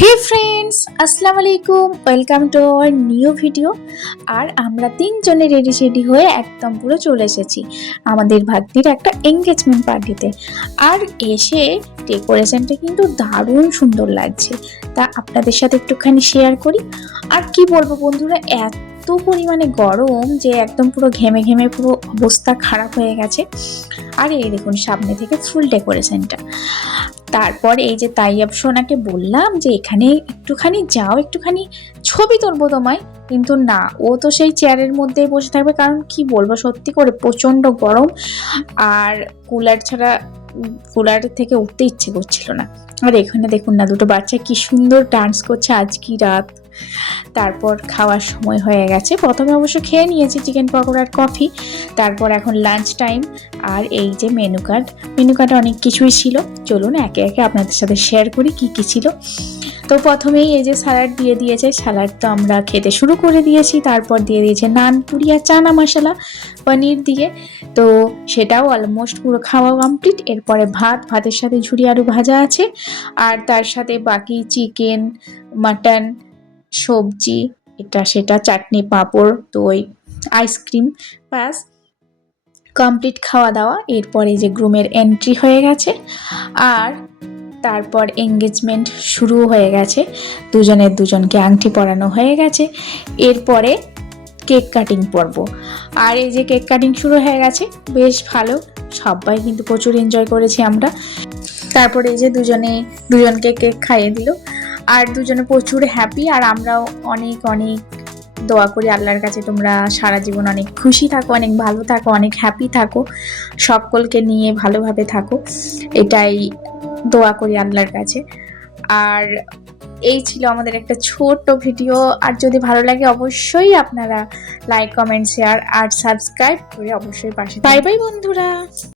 হে friends, আসসালামু আলাইকুম, welcome to our new video. আর আমরা তিনজনে রেডি হয়ে একদম পুরো চলে এসেছি আমাদের ভাগ্নির একটা এঙ্গেজমেন্ট পার্টিতে। আর এসে ডেকোরেশনটা কিন্তু দারুণ সুন্দর লাগছে, তা আপনাদের সাথে একটুখানি শেয়ার করি। আর কি বলবো বন্ধুরা, এত পরিমাণে গরম যে একদম পুরো ঘেমে ঘেমে পুরো অবস্থা খারাপ হয়ে গেছে। আর এই দেখুন সামনে থেকে ফুল ডেকোরেশনটা। তারপর এই যে তাইয়াব সোনাকে বললাম যে এখানে একটুখানি যাও, একটুখানি ছবি তুলবো তোমায়, কিন্তু না, ও তো সেই চেয়ারের মধ্যেই বসে থাকবে। কারণ কি বলবো, সত্যি করে প্রচন্ড গরম, আর কুলার ছাড়া কুলার থেকে উঠতে ইচ্ছে করছিল না। আর এখানে দেখুন না, দুটো বাচ্চা কি সুন্দর ডান্স করছে আজ কি রাত। তারপর খাওয়ার সময় হয়ে গেছে, প্রথমে অবশ্য খেয়ে নিয়েছি চিকেন পকোড়ার কফি। তারপর এখন লাঞ্চ টাইম। আর এই যে মেনু কার্ডে অনেক কিছুই ছিল, চলুন একে একে আপনাদের সাথে শেয়ার করি কি কি ছিল। তো প্রথমেই এই যে স্যালাড দিয়ে দিয়েছে, স্যালাড তো আমরা খেতে শুরু করে দিয়েছি। তারপর দিয়ে দিয়েছে নান, পুরি আর চানা মশলা পনির দিয়ে, তো সেটাও অলমোস্ট পুরো খাওয়া কমপ্লিট। এরপরে ভাতের সাথে ঝুরি আলু ভাজা আছে, আর তার সাথে বাকি চিকেন, মাটন, সবজি, এটা সেটা, চাটনি, পাঁপড়, দই, আইসক্রিম, ব্যাস কমপ্লিট খাওয়া দাওয়া। এরপরে যে গ্রুমের এন্ট্রি হয়ে গেছে, আর তারপর এঙ্গেজমেন্ট শুরু হয়ে গেছে, দুজনকে আংটি পরানো হয়ে গেছে। এরপরে কেক কাটিং পর্ব। আর এই যে কেক কাটিং শুরু হয়ে গেছে, বেশ ভালো, সবাই কিন্তু প্রচুর এনজয় করেছি আমরা। তারপরে এই যে দুজনকে কেক খাইয়ে দিল, আর দুজনে প্রচুর হ্যাপি। আর আমরাও অনেক অনেক দোয়া করি আল্লাহর কাছে, তোমরা সারা জীবন অনেক খুশি থাকো, অনেক ভালো থাকো, অনেক হ্যাপি থাকো, সকলকে নিয়ে ভালোভাবে থাকো, এটাই দোয়া করি আল্লাহর কাছে। আর এই ছিল আমাদের একটা ছোট্ট ভিডিও। আর যদি ভালো লাগে অবশ্যই আপনারা লাইক, কমেন্ট, শেয়ার আর সাবস্ক্রাইব করে অবশ্যই পাশে। বাই বাই বন্ধুরা।